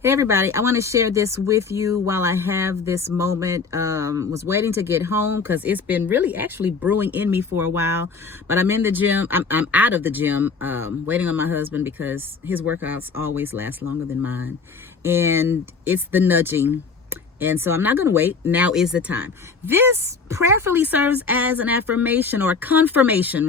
Hey everybody, I want to share this with you while I have this moment. Was waiting to get home because it's been really actually brewing in me for a while, but I'm in the gym. I'm out of the gym, waiting on my husband because his workouts always last longer than mine, and it's the nudging. And so I'm not going to wait. Now is the time. This prayerfully serves as an affirmation or confirmation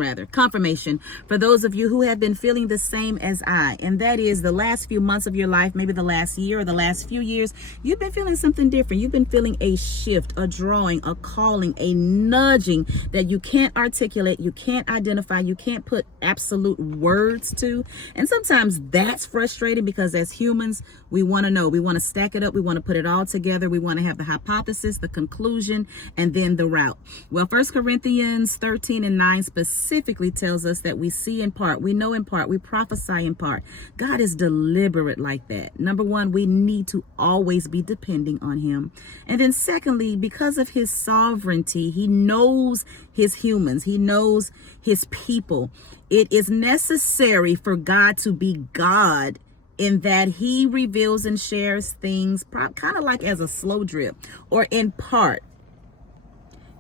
for those of you who have been feeling the same as I. And that is the last few months of your life, maybe the last year or the last few years, you've been feeling something different. You've been feeling a shift, a drawing, a calling, a nudging that you can't articulate, you can't identify, you can't put absolute words to. And sometimes that's frustrating because as humans, we want to know, we want to stack it up, we want to put it all together. We want to have the hypothesis, the conclusion, and then the route. Well, 1 Corinthians 13:9 specifically tells us that we see in part, we know in part, we prophesy in part. God is deliberate like that. Number one, we need to always be depending on him. And then secondly, because of his sovereignty, he knows his humans, he knows his people. It is necessary for God to be God in that he reveals and shares things kind of like as a slow drip or in part.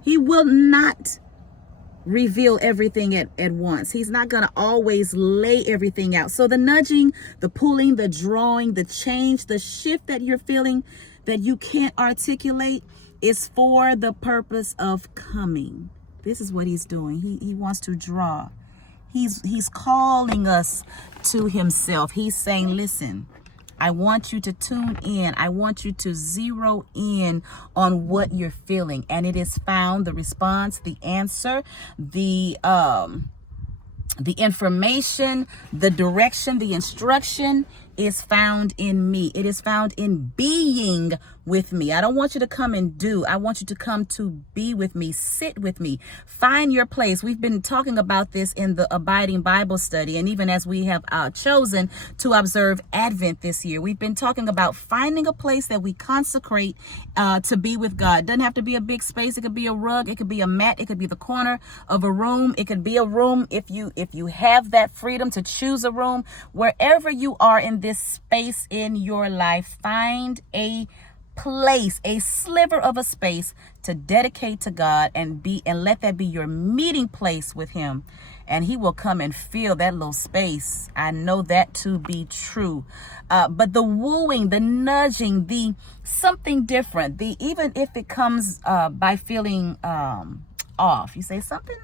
He will not reveal everything at once. He's not going to always lay everything out. So the nudging, the pulling, the drawing, the change, the shift that you're feeling that you can't articulate is for the purpose of coming. This is what he's doing. He wants to draw. He's calling us to himself. He's saying, listen, I want you to tune in. I want you to zero in on what you're feeling. And it is found, the response, the answer, the information, the direction, the instruction is found in me. It is found in being with me. I don't want you to come and do. I want you to come to be with me, sit with me, find your place. We've been talking about this in the Abiding Bible Study. And even as we have chosen to observe Advent this year, we've been talking about finding a place that we consecrate to be with God. It doesn't have to be a big space. It could be a rug. It could be a mat. It could be the corner of a room. It could be a room if you have that freedom to choose a room. Wherever you are in this space in your life, find a place, a sliver of a space to dedicate to God and let that be your meeting place with him. And he will come and fill that little space. I know that to be true. But the wooing, the nudging, the something different, even if it comes by feeling off. You say something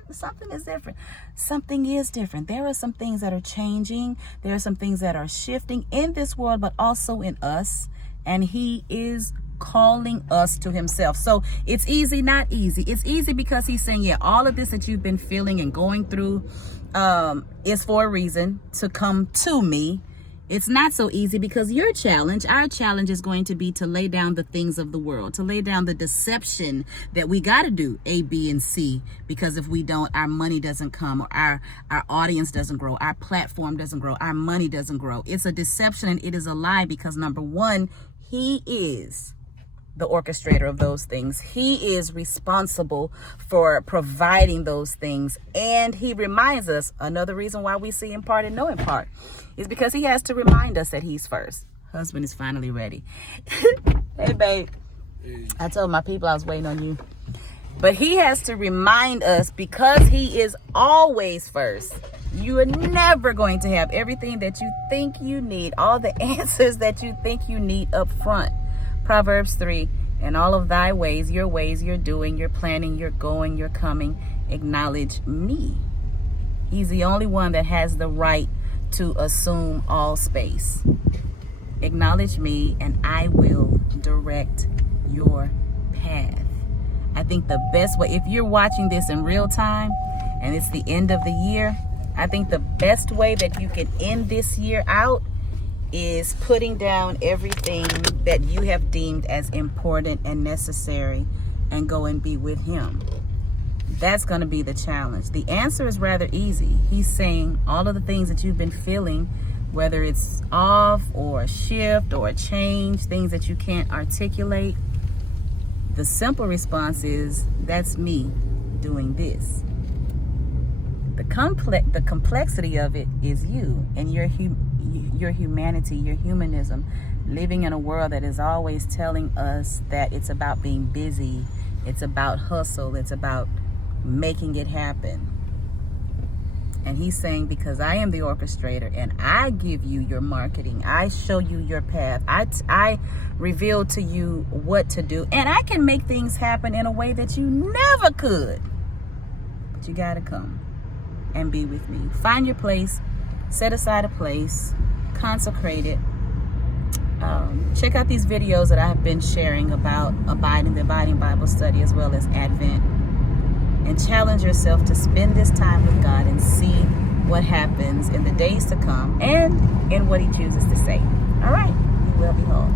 is different. Something is different. There are some things that are changing. There are some things that are shifting in this world, but also in us. And he is calling us to himself. So it's easy, not easy. It's easy because he's saying, yeah, all of this that you've been feeling and going through is for a reason, to come to me. It's not so easy because our challenge is going to be to lay down the things of the world, to lay down the deception that we got to do A, B, and C, because if we don't, our money doesn't come, or our audience doesn't grow, our platform doesn't grow, our money doesn't grow. It's a deception and it is a lie because number one, he is the orchestrator of those things. He is responsible for providing those things. And he reminds us, another reason why we see in part and know in part is because he has to remind us that he's first. Husband is finally ready. Hey, babe. Hey. I told my people I was waiting on you. But he has to remind us because he is always first. You are never going to have everything that you think you need, all the answers that you think you need up front. Proverbs 3, in all of thy ways, your doing, your planning, your going, your coming, acknowledge me. He's the only one that has the right to assume all space. Acknowledge me and I will direct your path. I think the best way, if you're watching this in real time and it's the end of the year, I think the best way that you can end this year out is putting down everything that you have deemed as important and necessary and go and be with him. That's going to be the challenge. The answer is rather easy. He's saying all of the things that you've been feeling, whether it's off or a shift or a change, things that you can't articulate. The simple response is, that's me doing this. The complexity of it is you and your humanity, your humanism. living in a world that is always telling us that it's about being busy, it's about hustle, it's about making it happen. And he's saying, because I am the orchestrator and I give you your marketing, I show you your path, I reveal to you what to do, and I can make things happen in a way that you never could. But you gotta come and be with me. Find your place, set aside a place, consecrate it. Check out these videos that I have been sharing about the Abiding Bible Study, as well as Advent. And challenge yourself to spend this time with God and see what happens in the days to come and in what he chooses to say. All right, be well, behold.